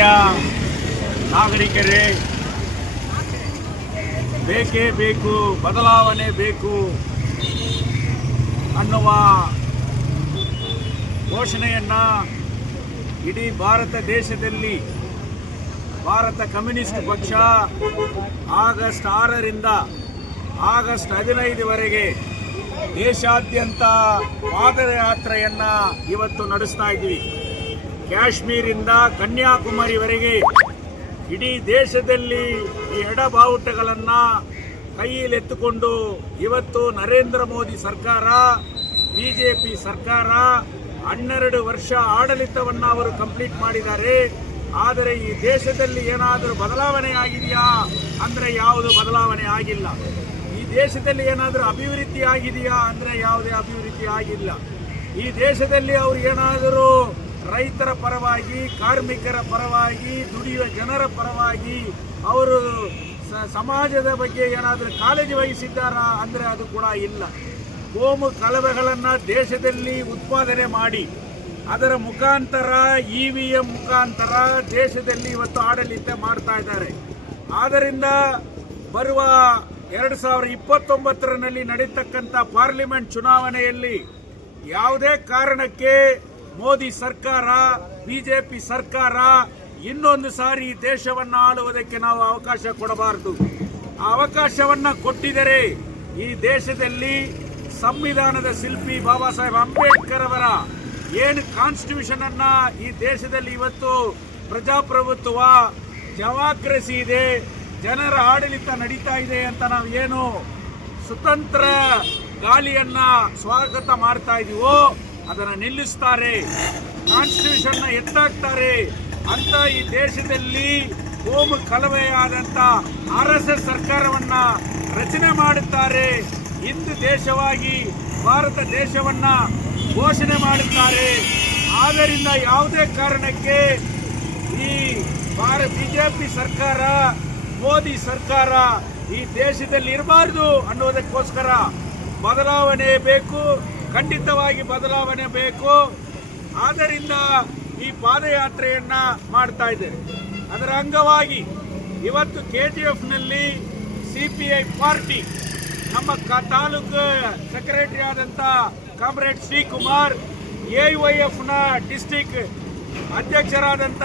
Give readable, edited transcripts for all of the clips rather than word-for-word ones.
ಆತ್ಮೀಯ ನಾಗರಿಕರೇ, ಬೇಕೇ ಬೇಕು, ಬದಲಾವಣೆ ಬೇಕು ಅನ್ನುವ ಘೋಷಣೆಯನ್ನು ಇಡೀ ಭಾರತ ದೇಶದಲ್ಲಿ ಭಾರತ ಕಮ್ಯುನಿಸ್ಟ್ ಪಕ್ಷ ಆಗಸ್ಟ್ 6ರಿಂದ ಆಗಸ್ಟ್ 15ವರೆಗೆ ದೇಶಾದ್ಯಂತ ಪಾದಯಾತ್ರೆಯನ್ನು ಇವತ್ತು ನಡೆಸ್ತಾ ಇದ್ದೀವಿ. ಕಾಶ್ಮೀರಿಂದ ಕನ್ಯಾಕುಮಾರಿವರೆಗೆ ಇಡೀ ದೇಶದಲ್ಲಿ ಈ ಎಡಬಾವುಟಗಳನ್ನು ಕೈಯಲ್ಲೆತ್ತುಕೊಂಡು ಇವತ್ತು ನರೇಂದ್ರ ಮೋದಿ ಸರ್ಕಾರ, BJP ಸರ್ಕಾರ 12 ವರ್ಷ ಆಡಳಿತವನ್ನು ಅವರು ಕಂಪ್ಲೀಟ್ ಮಾಡಿದ್ದಾರೆ. ಆದರೆ ಈ ದೇಶದಲ್ಲಿ ಏನಾದರೂ ಬದಲಾವಣೆ ಆಗಿದೆಯಾ ಅಂದರೆ ಯಾವುದು ಬದಲಾವಣೆ ಆಗಿಲ್ಲ. ಈ ದೇಶದಲ್ಲಿ ಏನಾದರೂ ಅಭಿವೃದ್ಧಿ ಆಗಿದೆಯಾ ಅಂದರೆ ಯಾವುದೇ ಅಭಿವೃದ್ಧಿ ಆಗಿಲ್ಲ. ಈ ದೇಶದಲ್ಲಿ ಅವರು ಏನಾದರೂ ರೈತರ ಪರವಾಗಿ, ಕಾರ್ಮಿಕರ ಪರವಾಗಿ, ದುಡಿಯುವ ಜನರ ಪರವಾಗಿ ಅವರು ಸಮಾಜದ ಬಗ್ಗೆ ಏನಾದರೂ ಕಾಳಜಿ ವಹಿಸಿದ್ದಾರಾ ಅಂದರೆ ಅದು ಕೂಡ ಇಲ್ಲ. ಕೋಮು ಕಲಬೆಗಳನ್ನು ದೇಶದಲ್ಲಿ ಉತ್ಪಾದನೆ ಮಾಡಿ ಅದರ ಮುಖಾಂತರ EVM ಮುಖಾಂತರ ದೇಶದಲ್ಲಿ ಇವತ್ತು ಆಡಳಿತ ಮಾಡ್ತಾ ಇದ್ದಾರೆ. ಆದ್ದರಿಂದ ಬರುವ 2029ರಲ್ಲಿ ನಡೀತಕ್ಕಂಥ ಪಾರ್ಲಿಮೆಂಟ್ ಚುನಾವಣೆಯಲ್ಲಿ ಯಾವುದೇ ಕಾರಣಕ್ಕೆ ಮೋದಿ ಸರ್ಕಾರ, BJP ಸರ್ಕಾರ ಇನ್ನೊಂದು ಸಾರಿ ದೇಶವನ್ನು ಆಳುವುದಕ್ಕೆ ನಾವು ಅವಕಾಶ ಕೊಡಬಾರದು. ಆ ಅವಕಾಶವನ್ನು ಕೊಟ್ಟಿದ್ದರೆ ಈ ದೇಶದಲ್ಲಿ ಸಂವಿಧಾನದ ಶಿಲ್ಪಿ ಬಾಬಾ ಸಾಹೇಬ್ ಅಂಬೇಡ್ಕರ್ ಅವರ ಏನು ಕಾನ್ಸ್ಟಿಟ್ಯೂಷನ್ ಅನ್ನ ಈ ದೇಶದಲ್ಲಿ ಇವತ್ತು ಪ್ರಜಾಪ್ರಭುತ್ವ, ಡೆಮಾಕ್ರಸಿ ಇದೆ, ಜನರ ಆಡಳಿತ ನಡೀತಾ ಇದೆ ಅಂತ ನಾವು ಏನು ಸ್ವತಂತ್ರ ಗಾಳಿಯನ್ನ ಸ್ವಾಗತ ಮಾಡ್ತಾ ಇದೀವೋ ಅದನ್ನು ನಿಲ್ಲಿಸ್ತಾರೆ, ಕಾನ್ಸ್ಟಿಟ್ಯೂಷನ್ನ ಎತ್ತಾಕ್ತಾರೆ ಅಂತ ಈ ದೇಶದಲ್ಲಿ ಕೋಮು ಕಲವೆಯಾದಂಥ RSS ಸರ್ಕಾರವನ್ನ ರಚನೆ ಮಾಡುತ್ತಾರೆ. ಹಿಂದೂ ದೇಶವಾಗಿ ಭಾರತ ದೇಶವನ್ನ ಘೋಷಣೆ ಮಾಡುತ್ತಾರೆ. ಆದ್ದರಿಂದ ಯಾವುದೇ ಕಾರಣಕ್ಕೆ ಈ BJP ಸರ್ಕಾರ, ಮೋದಿ ಸರ್ಕಾರ ಈ ದೇಶದಲ್ಲಿ ಇರಬಾರ್ದು ಅನ್ನೋದಕ್ಕೋಸ್ಕರ ಬದಲಾವಣೆ ಬೇಕು, ಖಂಡಿತವಾಗಿ ಬದಲಾವಣೆ ಬೇಕು. ಆದ್ದರಿಂದ ಈ ಪಾದಯಾತ್ರೆಯನ್ನ ಮಾಡ್ತಾ ಇದ್ದೇವೆ. ಅದರ ಅಂಗವಾಗಿ ಇವತ್ತು KGFನಲ್ಲಿ CPI ಪಾರ್ಟಿ ನಮ್ಮ ತಾಲೂಕು ಸೆಕ್ರೆಟರಿ ಆದಂಥ ಕಾಮ್ರೇಡ್ ಶ್ರೀಕುಮಾರ್, AYFನ ಡಿಸ್ಟಿಕ್ ಅಧ್ಯಕ್ಷರಾದಂಥ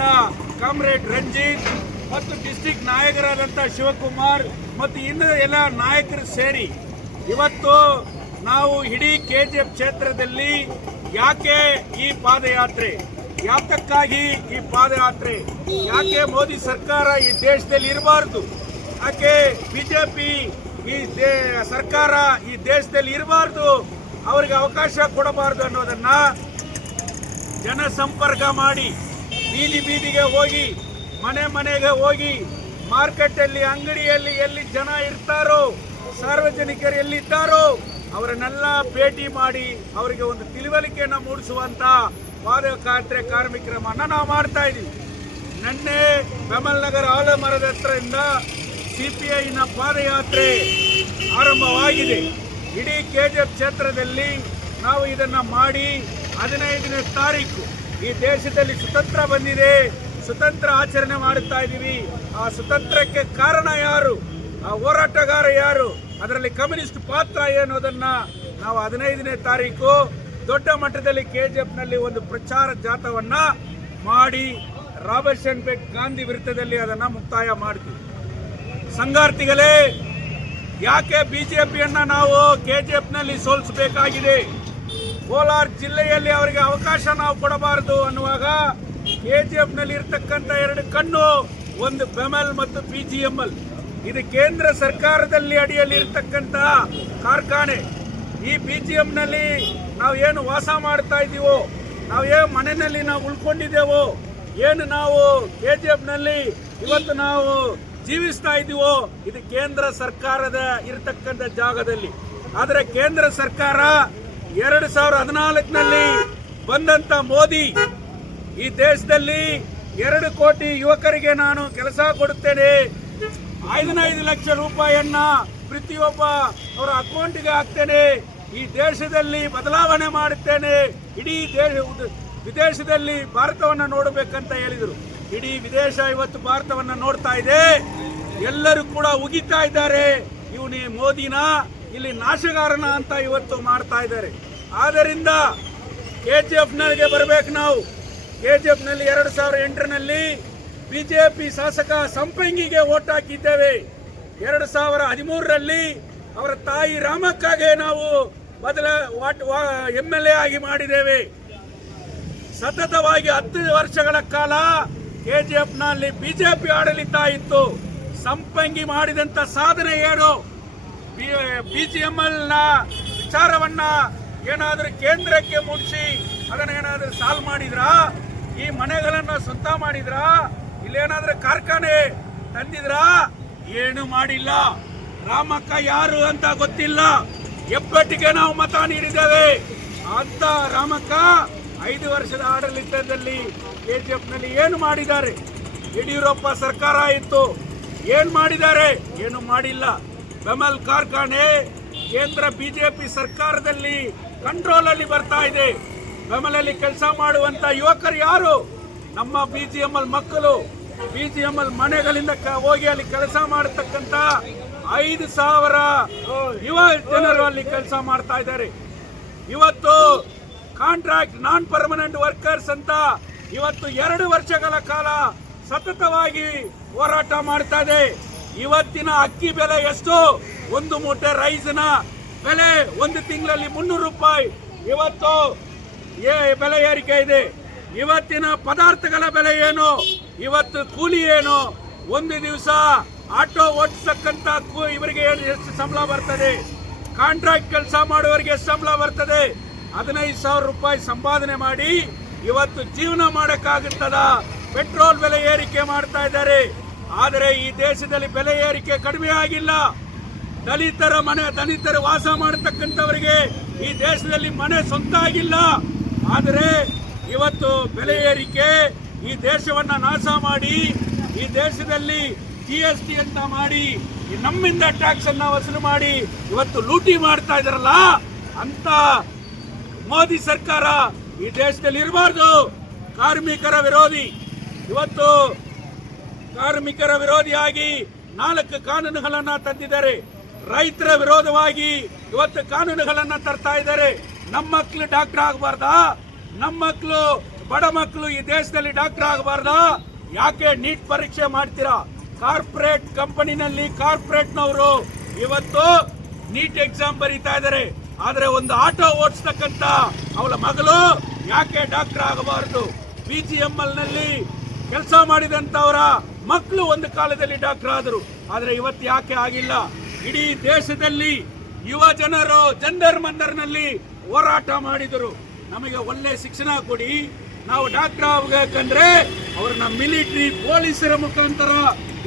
ಕಾಮ್ರೇಡ್ ರಂಜಿತ್ ಮತ್ತು ಡಿಸ್ಟಿಕ್ ನಾಯಕರಾದಂಥ ಶಿವಕುಮಾರ್ ಮತ್ತು ಇನ್ನು ಎಲ್ಲ ನಾಯಕರು ಸೇರಿ ಇವತ್ತು ನಾವು ಇಡೀ KGF ಕ್ಷೇತ್ರದಲ್ಲಿ ಯಾಕೆ ಈ ಪಾದಯಾತ್ರೆ, ಯಾತಕ್ಕಾಗಿ ಈ ಪಾದಯಾತ್ರೆ, ಯಾಕೆ ಮೋದಿ ಸರ್ಕಾರ ಈ ದೇಶದಲ್ಲಿ ಇರಬಾರ್ದು, ಯಾಕೆ BJP ಈ ಸರ್ಕಾರ ಈ ದೇಶದಲ್ಲಿ ಇರಬಾರ್ದು, ಅವರಿಗೆ ಅವಕಾಶ ಕೊಡಬಾರ್ದು ಅನ್ನೋದನ್ನ ಜನಸಂಪರ್ಕ ಮಾಡಿ ಬೀದಿ ಬೀದಿಗೆ ಹೋಗಿ, ಮನೆ ಮನೆಗೆ ಹೋಗಿ, ಮಾರ್ಕೆಟಲ್ಲಿ, ಅಂಗಡಿಯಲ್ಲಿ ಎಲ್ಲಿ ಜನ ಇರ್ತಾರೋ, ಸಾರ್ವಜನಿಕರು ಎಲ್ಲಿದ್ದಾರೋ ಅವರನ್ನೆಲ್ಲ ಭೇಟಿ ಮಾಡಿ ಅವರಿಗೆ ಒಂದು ತಿಳುವಳಿಕೆಯನ್ನು ಮೂಡಿಸುವಂತ ಪಾದಯಾತ್ರೆ ಕಾರ್ಯಕ್ರಮವನ್ನು ನಾವು ಮಾಡ್ತಾ ಇದ್ದೀವಿ. ನಿನ್ನೆ ಬೆಮಲ್ ನಗರ ಆಲಮರದ ಹತ್ರದಿಂದ CPIನ ಪಾದಯಾತ್ರೆ ಆರಂಭವಾಗಿದೆ. ಇಡೀ KGF ಕ್ಷೇತ್ರದಲ್ಲಿ ನಾವು ಇದನ್ನು ಮಾಡಿ 15ನೇ ತಾರೀಕು ಈ ದೇಶದಲ್ಲಿ ಸ್ವತಂತ್ರ ಬಂದಿದೆ, ಸ್ವತಂತ್ರ ಆಚರಣೆ ಮಾಡುತ್ತಾ ಇದ್ದೀವಿ. ಆ ಸ್ವತಂತ್ರಕ್ಕೆ ಕಾರಣ ಯಾರು, ಆ ಹೋರಾಟಗಾರ ಯಾರು, ಅದರಲ್ಲಿ ಕಮ್ಯುನಿಸ್ಟ್ ಪಾತ್ರ ಏನು ಅದನ್ನು ನಾವು 15ನೇ ತಾರೀಕು ದೊಡ್ಡ ಮಟ್ಟದಲ್ಲಿ KGFನಲ್ಲಿ ಒಂದು ಪ್ರಚಾರ ಜಾಥಾವನ್ನ ಮಾಡಿ ರಾಬರ್ಟ್ಸನ್ ಬೇಗ್ ಗಾಂಧಿ ವೃತ್ತದಲ್ಲಿ ಅದನ್ನು ಮುಕ್ತಾಯ ಮಾಡ್ತೀವಿ. ಸಂಗಾರ್ಥಿಗಳೇ, ಯಾಕೆ BJPಯನ್ನ ನಾವು KGFನಲ್ಲಿ ಸೋಲಿಸಬೇಕಾಗಿದೆ, ಕೋಲಾರ ಜಿಲ್ಲೆಯಲ್ಲಿ ಅವರಿಗೆ ಅವಕಾಶ ನಾವು ಕೊಡಬಾರದು ಅನ್ನುವಾಗ KGFನಲ್ಲಿ ಇರ್ತಕ್ಕಂಥ 2 ಕಣ್ಣು, ಒಂದು ಬೆಮಲ್ ಮತ್ತು BGML, ಇದು ಕೇಂದ್ರ ಸರ್ಕಾರದಲ್ಲಿ ಅಡಿಯಲ್ಲಿ ಇರ್ತಕ್ಕಂಥ ಕಾರ್ಖಾನೆ. ಈ BGMನಲ್ಲಿ ನಾವು ಏನು ವಾಸ ಮಾಡ್ತಾ ಇದ್ದೀವೋ, ನಾವು ಏನು ಮನೆಯಲ್ಲಿ ನಾವು ಉಳ್ಕೊಂಡಿದ್ದೇವೋ, ಏನು ನಾವು KGFನಲ್ಲಿ ಇವತ್ತು ನಾವು ಜೀವಿಸ್ತಾ ಇದ್ದೀವೋ ಇದು ಕೇಂದ್ರ ಸರ್ಕಾರದ ಇರತಕ್ಕಂಥ ಜಾಗದಲ್ಲಿ. ಆದರೆ ಕೇಂದ್ರ ಸರ್ಕಾರ 2014ನಲ್ಲಿ ಬಂದಂತ ಮೋದಿ ಈ ದೇಶದಲ್ಲಿ 2 ಕೋಟಿ ಯುವಕರಿಗೆ ನಾನು ಕೆಲಸ ಕೊಡುತ್ತೇನೆ, 5 ಲಕ್ಷ ರೂಪಾಯಿಯನ್ನ ಪ್ರತಿಯೊಬ್ಬ ಅವರ ಅಕೌಂಟ್ಗೆ ಹಾಕ್ತೇನೆ, ಈ ದೇಶದಲ್ಲಿ ಬದಲಾವಣೆ ಮಾಡುತ್ತೇನೆ, ಇಡೀ ವಿದೇಶದಲ್ಲಿ ಭಾರತವನ್ನು ನೋಡಬೇಕಂತ ಹೇಳಿದರು. ಇಡೀ ವಿದೇಶ ಇವತ್ತು ಭಾರತವನ್ನ ನೋಡ್ತಾ ಇದೆ. ಎಲ್ಲರೂ ಕೂಡ ಉಗಿತಾ ಇದ್ದಾರೆ, ಇವನೇ ಮೋದಿನ ಇಲ್ಲಿ ನಾಶಗಾರನ ಅಂತ ಇವತ್ತು ಮಾಡ್ತಾ ಇದ್ದಾರೆ. ಆದ್ದರಿಂದ KGF ನಲ್ಲಿ ಬರಬೇಕು. ನಾವು KGF ನಲ್ಲಿ 2008ರಲ್ಲಿ ಬಿಜೆಪಿ ಶಾಸಕ ಸಂಪಂಗಿಗೆ ವೋಟ್ ಹಾಕಿದ್ದೇವೆ. 2013ರಲ್ಲಿ ಅವರ ತಾಯಿ ರಾಮಕ್ಕಗೆ ನಾವು MLA ಆಗಿ ಮಾಡಿದ್ದೇವೆ. ಸತತವಾಗಿ 10 ವರ್ಷಗಳ ಕಾಲ KGF ನಲ್ಲಿ ಬಿಜೆಪಿ ಆಡಳಿತ ಇತ್ತು. ಸಂಪಂಗಿ ಮಾಡಿದಂತ ಸಾಧನೆ ಏನು? BGML ನ ವಿಚಾರವನ್ನ ಏನಾದರೂ ಕೇಂದ್ರಕ್ಕೆ ಮುಟ್ಟಿಸಿ ಅದನ್ನ ಏನಾದರೂ ಸಾಲ್ವ್ ಮಾಡಿದ್ರಾ? ಈ ಮನೆಗಳನ್ನ ಸ್ವಂತ ಮಾಡಿದ್ರಾ? ಇಲ್ಲೇನಾದ್ರೂ ಕಾರ್ಖಾನೆ ತಂದಿದ್ರಾ? ಏನು ಮಾಡಿಲ್ಲ. ರಾಮಕ್ಕ ಯಾರು ಅಂತ ಗೊತ್ತಿಲ್ಲ. ಹೆಬ್ಬೆಟ್ಟಿಗೆ ನಾವು ಮತ ನೀಡಿದ್ದೇವೆ ಅಂತ ರಾಮಕ್ಕ 5 ವರ್ಷದ ಆಡಳಿತದಲ್ಲಿ KGF ನಲ್ಲಿ ಏನು ಮಾಡಿದ್ದಾರೆ? ಯಡಿಯೂರಪ್ಪ ಸರ್ಕಾರ ಇತ್ತು, ಏನ್ ಮಾಡಿದ್ದಾರೆ? ಏನು ಮಾಡಿಲ್ಲ. ಬೆಮಲ್ ಕಾರ್ಖಾನೆ ಕೇಂದ್ರ ಬಿಜೆಪಿ ಸರ್ಕಾರದಲ್ಲಿ ಕಂಟ್ರೋಲ್ ಅಲ್ಲಿ ಬರ್ತಾ ಇದೆ. ಬೆಮಲಲ್ಲಿ ಕೆಲಸ ಮಾಡುವಂತ ಯುವಕರು ಯಾರು? ನಮ್ಮ BGML ಮಕ್ಕಳು. BGML ಮನೆಗಳಿಂದ ಹೋಗಿ ಅಲ್ಲಿ ಕೆಲಸ ಮಾಡತಕ್ಕಂತ 5,000 ಯುವ ಜನರು ಅಲ್ಲಿ ಕೆಲಸ ಮಾಡ್ತಾ ಇದ್ದಾರೆ. ಇವತ್ತು ಕಾಂಟ್ರಾಕ್ಟ್ ನಾನ್ ಪರ್ಮನೆಂಟ್ ವರ್ಕರ್ಸ್ ಅಂತ ಇವತ್ತು 2 ವರ್ಷಗಳ ಕಾಲ ಸತತವಾಗಿ ಹೋರಾಟ ಮಾಡ್ತಾ ಇದೆ. ಇವತ್ತಿನ ಅಕ್ಕಿ ಬೆಲೆ ಎಷ್ಟು? 1 ಮೂಟೆ ರೈಸ್ನ ಬೆಲೆ 1 ತಿಂಗಳಲ್ಲಿ 300 ರೂಪಾಯಿ ಇವತ್ತು ಬೆಲೆ ಏರಿಕೆ ಇದೆ. ಇವತ್ತಿನ ಪದಾರ್ಥಗಳ ಬೆಲೆ ಏನು? ಇವತ್ತು ಕೂಲಿ ಏನು? ಒಂದು ದಿವಸ ಆಟೋ ಓಡಿಸತಕ್ಕಂತ ಇವರಿಗೆ ಎಷ್ಟು ಸಂಬಳ ಬರ್ತದೆ? ಕಾಂಟ್ರಾಕ್ಟ್ ಕೆಲಸ ಮಾಡುವವರಿಗೆ ಎಷ್ಟು ಸಂಬಳ ಬರ್ತದೆ? 15,000 ರೂಪಾಯಿ ಸಂಪಾದನೆ ಮಾಡಿ ಇವತ್ತು ಜೀವನ ಮಾಡಕ್ಕಾಗುತ್ತದ? ಪೆಟ್ರೋಲ್ ಬೆಲೆ ಏರಿಕೆ ಮಾಡ್ತಾ ಇದ್ದಾರೆ. ಆದರೆ ಈ ದೇಶದಲ್ಲಿ ಬೆಲೆ ಏರಿಕೆ ಕಡಿಮೆ ಆಗಿಲ್ಲ. ದಲಿತರು ವಾಸ ಮಾಡತಕ್ಕಂಥವರಿಗೆ ಈ ದೇಶದಲ್ಲಿ ಮನೆ ಸ್ವಂತ ಆಗಿಲ್ಲ. ಆದರೆ ಇವತ್ತು ಬೆಲೆ ಏರಿಕೆ ಈ ದೇಶವನ್ನ ನಾಶ ಮಾಡಿ, ಈ ದೇಶದಲ್ಲಿ GST ಅಂತ ಮಾಡಿ, ನಮ್ಮಿಂದ ಟ್ಯಾಕ್ಸ್ ಅನ್ನ ವಸೂಲು ಮಾಡಿ ಇವತ್ತು ಲೂಟಿ ಮಾಡ್ತಾ ಇದಾರಲ್ಲ, ಅಂತ ಮೋದಿ ಸರ್ಕಾರ ಈ ದೇಶದಲ್ಲಿ ಇರಬಾರ್ದು. ಕಾರ್ಮಿಕರ ವಿರೋಧಿ. ಇವತ್ತು ಕಾರ್ಮಿಕರ ವಿರೋಧಿಯಾಗಿ 4 ಕಾನೂನುಗಳನ್ನ ತಂದಿದ್ದಾರೆ. ರೈತರ ವಿರೋಧವಾಗಿ ಇವತ್ತು ಕಾನೂನುಗಳನ್ನ ತರ್ತಾ ಇದ್ದಾರೆ. ನಮ್ಮ ಮಕ್ಕಳು ಡಾಕ್ಟರ್ ಆಗಬಾರ್ದಾ? ನಮ್ಮ ಮಕ್ಕಳು, ಬಡ ಮಕ್ಕಳು ಈ ದೇಶದಲ್ಲಿ ಡಾಕ್ಟರ್ ಆಗಬಾರ್ದಾ? ಯಾಕೆ ನೀಟ್ ಪರೀಕ್ಷೆ ಮಾಡ್ತೀರಾ? ಕಾರ್ಪೊರೇಟ್ ಕಂಪನಿನಲ್ಲಿ ಕಾರ್ಪೊರೇಟ್ನವರು ಇವತ್ತು ನೀಟ್ ಎಕ್ಸಾಮ್ ಬರೀತಾ ಇದ್ದಾರೆ. ಆದ್ರೆ ಒಂದು ಆಟೋ ಓಡಿಸ್ತಕ್ಕಂತ ಅವಳ ಮಗಳು ಯಾಕೆ ಡಾಕ್ಟರ್ ಆಗಬಾರದು? BGML ನಲ್ಲಿ ಕೆಲಸ ಮಾಡಿದಂತವರ ಮಕ್ಕಳು ಒಂದು ಕಾಲದಲ್ಲಿ ಡಾಕ್ಟರ್ ಆದರು. ಆದ್ರೆ ಇವತ್ತು ಯಾಕೆ ಆಗಿಲ್ಲ? ಇಡೀ ದೇಶದಲ್ಲಿ ಯುವ ಜನರು ಜಂದರ್ ಮಂದರ್ನಲ್ಲಿ ಹೋರಾಟ ಮಾಡಿದರು. ನಮಗೆ ಒಳ್ಳೆ ಶಿಕ್ಷಣ ಕೊಡಿ, ನಾವು ಡಾಕ್ಟರ್ ಆಗಬೇಕಂದ್ರೆ ಅವ್ರನ್ನ ಮಿಲಿಟರಿ ಪೊಲೀಸರ ಮುಖಾಂತರ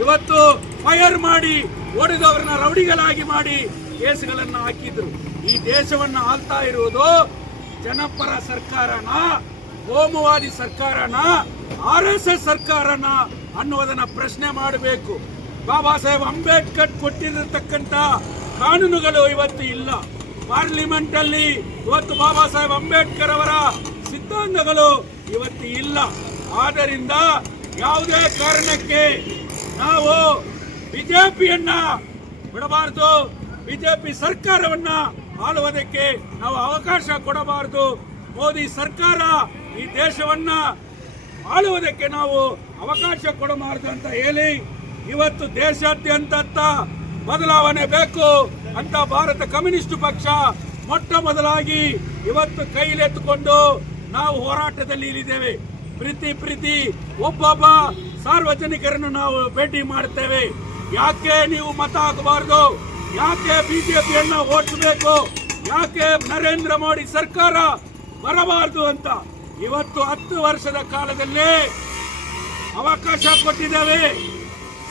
ಇವತ್ತು ಫೈರ್ ಮಾಡಿ ಹೊಡೆದವ್ರನ್ನ ರೌಡಿಗಳಾಗಿ ಮಾಡಿ ಕೇಸ್ಗಳನ್ನ ಹಾಕಿದ್ರು. ಈ ದೇಶವನ್ನ ಆಳ್ತಾ ಇರುವುದು ಜನಪರ ಸರ್ಕಾರನ, ಕೋಮುವಾದಿ ಸರ್ಕಾರನ, RSS ಸರ್ಕಾರನ ಅನ್ನುವುದನ್ನ ಪ್ರಶ್ನೆ ಮಾಡಬೇಕು. ಬಾಬಾ ಸಾಹೇಬ್ ಅಂಬೇಡ್ಕರ್ ಕೊಟ್ಟಿರತಕ್ಕಂತ ಕಾನೂನುಗಳು ಇವತ್ತು ಇಲ್ಲ. ಪಾರ್ಲಿಮೆಂಟ್ ಅಲ್ಲಿ ಇವತ್ತು ಬಾಬಾ ಸಾಹೇಬ್ ಅಂಬೇಡ್ಕರ್ ಅವರ ಸಿದ್ಧಾಂತಗಳು ಇವತ್ತು ಇಲ್ಲ. ಆದ್ದರಿಂದ ಯಾವುದೇ ಕಾರಣಕ್ಕೆ ನಾವು ಬಿಜೆಪಿಯನ್ನ ಬಿಡಬಾರದು, ಬಿಜೆಪಿ ಸರ್ಕಾರವನ್ನ ಆಳುವುದಕ್ಕೆ ನಾವು ಅವಕಾಶ ಕೊಡಬಾರದು. ಮೋದಿ ಸರ್ಕಾರ ಈ ದೇಶವನ್ನ ಆಳುವುದಕ್ಕೆ ನಾವು ಅವಕಾಶ ಕೊಡಬಾರದು ಅಂತ ಹೇಳಿ ಇವತ್ತು ದೇಶಾದ್ಯಂತ ಬದಲಾವಣೆ ಬೇಕು ಅಂತ ಭಾರತ ಕಮ್ಯುನಿಸ್ಟ್ ಪಕ್ಷ ಮೊಟ್ಟ ಮೊದಲಾಗಿ ಇವತ್ತು ಕೈಲೆತ್ತುಕೊಂಡು ನಾವು ಹೋರಾಟದಲ್ಲಿ ಇಳಿದ್ದೇವೆ. ಪ್ರೀತಿ ಒಬ್ಬೊಬ್ಬ ಸಾರ್ವಜನಿಕರನ್ನು ನಾವು ಭೇಟಿ ಮಾಡುತ್ತೇವೆ. ಯಾಕೆ ನೀವು ಮತ ಹಾಕಬಾರದು? ಯಾಕೆ ಬಿಜೆಪಿಯನ್ನ ಓಡಿಸಬೇಕು? ಯಾಕೆ ನರೇಂದ್ರ ಮೋದಿ ಸರ್ಕಾರ ಬರಬಾರದು ಅಂತ ಇವತ್ತು 10 ವರ್ಷದ ಕಾಲದಲ್ಲಿ ಅವಕಾಶ ಕೊಟ್ಟಿದ್ದೇವೆ.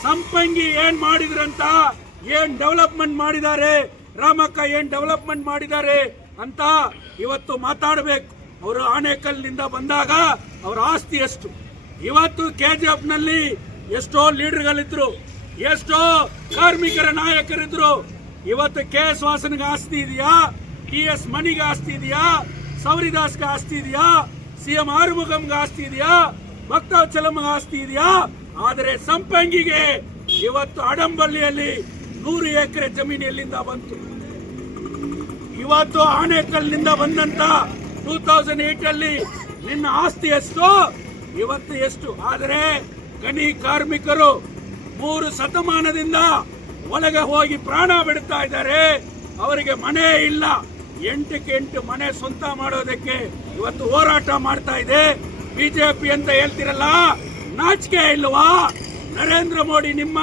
ಸಂಪಂಗಿ ಏನ್ ಮಾಡಿದ್ರಂತ, ಏನ್ ಡೆವಲಪ್ಮೆಂಟ್ ಮಾಡಿದ್ದಾರೆ, ರಾಮಕ್ಕ ಏನ್ ಡೆವಲಪ್ಮೆಂಟ್ ಮಾಡಿದ್ದಾರೆ ಅಂತ ಇವತ್ತು ಮಾತಾಡಬೇಕು. ಅವರು ಆನೇಕಲ್ನಿಂದ ಬಂದಾಗ ಅವರ ಆಸ್ತಿ ಎಷ್ಟು? ಇವತ್ತು KGF ನಲ್ಲಿ ಎಷ್ಟೋ ಲೀಡರ್ಗಳಿದ್ರು, ಎಷ್ಟೋ ಕಾರ್ಮಿಕರ ನಾಯಕರಿದ್ರು. ಇವತ್ತು KS ವಾಸನ್ಗೆ ಆಸ್ತಿ ಇದೆಯಾ? TS ಮಣಿಗೆ ಆಸ್ತಿ ಇದೆಯಾ? ಸೌರಿದಾಸ್ಗೆ ಆಸ್ತಿ ಇದೆಯಾ? CM ಆರುಮುಗಂಗೆ ಆಸ್ತಿ ಇದೆಯಾ? ಭಕ್ತಾಚಲಮ್ಮ ಆಸ್ತಿ ಇದೆಯಾ? ಆದರೆ ಸಂಪಂಗಿಗೆ ಇವತ್ತು ಅಡಂಬಳ್ಳಿಯಲ್ಲಿ 100 ಎಕರೆ ಜಮೀನು ಎಲ್ಲಿಂದ ಬಂತು? ಇವತ್ತು ಆನೇಕಲ್ನಿಂದ ಬಂದಂತ 2008 ಅಲ್ಲಿ ನಿನ್ನ ಆಸ್ತಿ ಎಷ್ಟು, ಇವತ್ತು ಎಷ್ಟು? ಆದರೆ ಗಣಿ ಕಾರ್ಮಿಕರು 3 ಶತಮಾನದಿಂದ ಒಳಗೆ ಹೋಗಿ ಪ್ರಾಣ ಬಿಡ್ತಾ ಇದ್ದಾರೆ. ಅವರಿಗೆ ಮನೆ ಇಲ್ಲ. 8ಕ್ಕೆ 8 ಮನೆ ಸ್ವಂತ ಮಾಡೋದಕ್ಕೆ ಇವತ್ತು ಹೋರಾಟ ಮಾಡ್ತಾ ಇದೆ. ಬಿಜೆಪಿ ಅಂತ ಹೇಳ್ತಿರಲ್ಲ, ನಾಚಿಕೆ ಇಲ್ವಾ? ನರೇಂದ್ರ ಮೋದಿ ನಿಮ್ಮ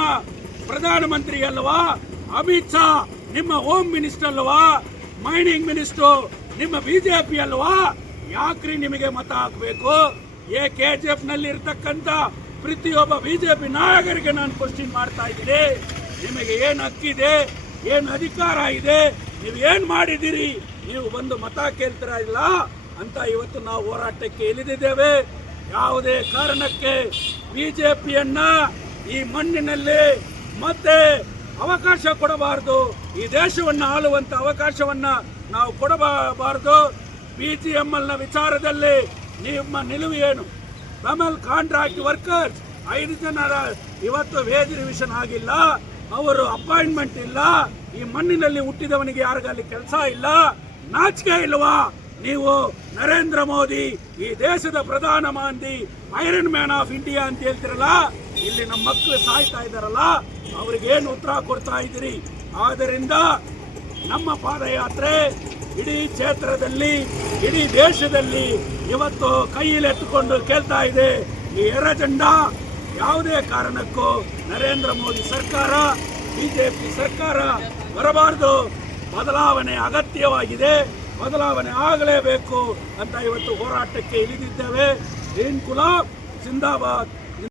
ಪ್ರಧಾನಮಂತ್ರಿ ಅಲ್ವಾ? ಅಮಿತ್ ಶಾ ನಿಮ್ಮ ಹೋಮ್ ಮಿನಿಸ್ಟರ್ ಅಲ್ವಾ? ಮೈನಿಂಗ್ ಮಿನಿಸ್ಟರ್ ನಿಮ್ಮ ಬಿಜೆಪಿ ಅಲ್ವಾ? ಯಾಕ್ರಿ ನಿಮಗೆ ಮತ ಹಾಕಬೇಕು? KGF ನಲ್ಲಿ ಇರ್ತಕ್ಕಂಥ ಪ್ರತಿಯೊಬ್ಬ ಬಿಜೆಪಿ ನಾಯಕರಿಗೆ ನಾನು ಕ್ವಶನ್ ಮಾಡ್ತಾ ಇದ್ದೀನಿ. ನಿಮಗೆ ಏನು ಹಕ್ಕಿದೆ, ಏನು ಅಧಿಕಾರ ಇದೆ, ನೀವು ಏನು ಮಾಡಿದ್ದೀರಿ? ನೀವು ಬಂದು ಮತ ಕೇಳ್ತೀರಾ ಇಲ್ಲ ಅಂತ ಇವತ್ತು ನಾವು ಹೋರಾಟಕ್ಕೆ ಇಳಿದಿದ್ದೇವೆ. ಯಾವುದೇ ಕಾರಣಕ್ಕೆ ಬಿಜೆಪಿಯನ್ನ ಈ ಮಣ್ಣಿನಲ್ಲಿ ಮತ್ತೆ ಅವಕಾಶ ಕೊಡಬಾರದು. ಈ ದೇಶವನ್ನು ಆಳುವಂತ ಅವಕಾಶವನ್ನ ನಾವು ಕೊಡಬಾರದು. BGML ವಿಚಾರದಲ್ಲಿ ನಿಮ್ಮ ನಿಲುವು ಏನು? ತಮಿಳ್ ಕಾಂಟ್ರಾಕ್ಟ್ ವರ್ಕರ್ಸ್ 5 ಜನರ ಇವತ್ತು ವೇಜ್ ರಿವಿಷನ್ ಆಗಿಲ್ಲ, ಅವರು ಅಪಾಯಿಂಟ್ಮೆಂಟ್ ಇಲ್ಲ. ಈ ಮಣ್ಣಿನಲ್ಲಿ ಹುಟ್ಟಿದವನಿಗೆ ಯಾರಿಗಲ್ಲಿ ಕೆಲಸ ಇಲ್ಲ. ನಾಚಿಕೆ ಇಲ್ವಾ? ನೀವು ನರೇಂದ್ರ ಮೋದಿ ಈ ದೇಶದ Pradhan Mantri, iron man of India ಅಂತ ಹೇಳ್ತಿರಲ್ಲ, ಇಲ್ಲಿ ನಮ್ಮ ಮಕ್ಕಳು ಸಾಯ್ತಾ ಇದ್ದಾರಲ್ಲ, ಅವ್ರಿಗೇನು ಉತ್ತರ ಕೊಡ್ತಾ ಇದ್ದೀರಿ? ಆದ್ದರಿಂದ ನಮ್ಮ ಪಾದಯಾತ್ರೆ ಇಡೀ ಕ್ಷೇತ್ರದಲ್ಲಿ, ಇಡೀ ದೇಶದಲ್ಲಿ ಇವತ್ತು ಕೈಯಲ್ಲಿ ಎತ್ತುಕೊಂಡು ಕೇಳ್ತಾ ಇದೆ, ಈ ಎರ್ರಜೆಂಡ ಯಾವುದೇ ಕಾರಣಕ್ಕೂ ನರೇಂದ್ರ ಮೋದಿ ಸರ್ಕಾರ, ಬಿಜೆಪಿ ಸರ್ಕಾರ ಬರಬಾರದು. ಬದಲಾವಣೆ ಅಗತ್ಯವಾಗಿದೆ, ಬದಲಾವಣೆ ಆಗಲೇಬೇಕು ಅಂತ ಇವತ್ತು ಹೋರಾಟಕ್ಕೆ ಇಳಿದಿದ್ದೇವೆ. ಇನ್ಕುಲಾಬ್ ಜಿಂದಾಬಾದ್.